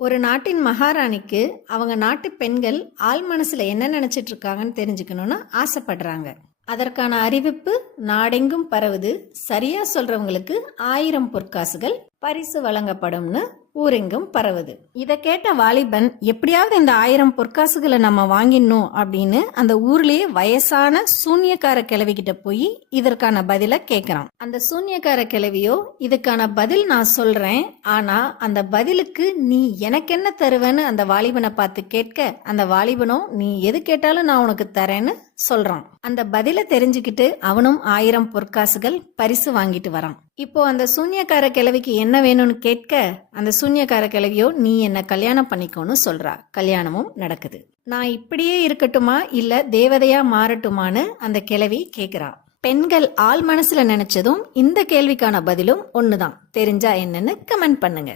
ஒரு நாட்டின் மகாராணிக்கு அவங்க நாட்டு பெண்கள் ஆள் மனசுல என்ன நினைச்சிட்டு இருக்காங்கன்னு தெரிஞ்சுக்கணும்னு ஆசைப்படுறாங்க. அதற்கான அறிவிப்பு நாடெங்கும் பரவுது. சரியா சொல்றவங்களுக்கு 1000 பொற்காசுகள் பரிசு வழங்கப்படும்னு ஊரெங்கும் பரவுது. இத கேட்ட வாலிபன் எப்படியாவது இந்த 1000 பொற்காசுகளை நம்ம வாங்கிடணும் அப்படின்னு அந்த ஊர்லயே வயசான சூன்யக்கார கிழவி கிட்ட போய் இதற்கான பதில கேக்குறான். அந்த சூன்யக்கார கிழவியோ, இதுக்கான பதில் நான் சொல்றேன், ஆனா அந்த பதிலுக்கு நீ எனக்கு என்ன தருவேன்னு அந்த வாலிபனை பார்த்து கேட்க, அந்த வாலிபனோ நீ எது கேட்டாலும் நான் உனக்கு தரேன்னு சொல்றான். அந்த பதில தெரிஞ்சுக்கிட்டு அவனும் 1000 பொற்காசுகள் பரிசு வாங்கிட்டு வரான். இப்போ அந்த சூன்யக்கார கிழவிக்கு என்ன வேணும்னு கேட்க, அந்த சூன்யக்கார கிழவியோ நீ என்ன கல்யாணம் பண்ணிக்கோன்னு சொல்றா. கல்யாணமும் நடக்குது. நான் இப்படியே இருக்கட்டுமா இல்ல தேவதையா மாறட்டுமான்னு அந்த கிழவி கேக்குறா. பெண்கள் ஆள் மனசுல நினைச்சதும் இந்த கேள்விக்கான பதிலும் ஒண்ணுதான். தெரிஞ்சா என்னன்னு கமெண்ட் பண்ணுங்க.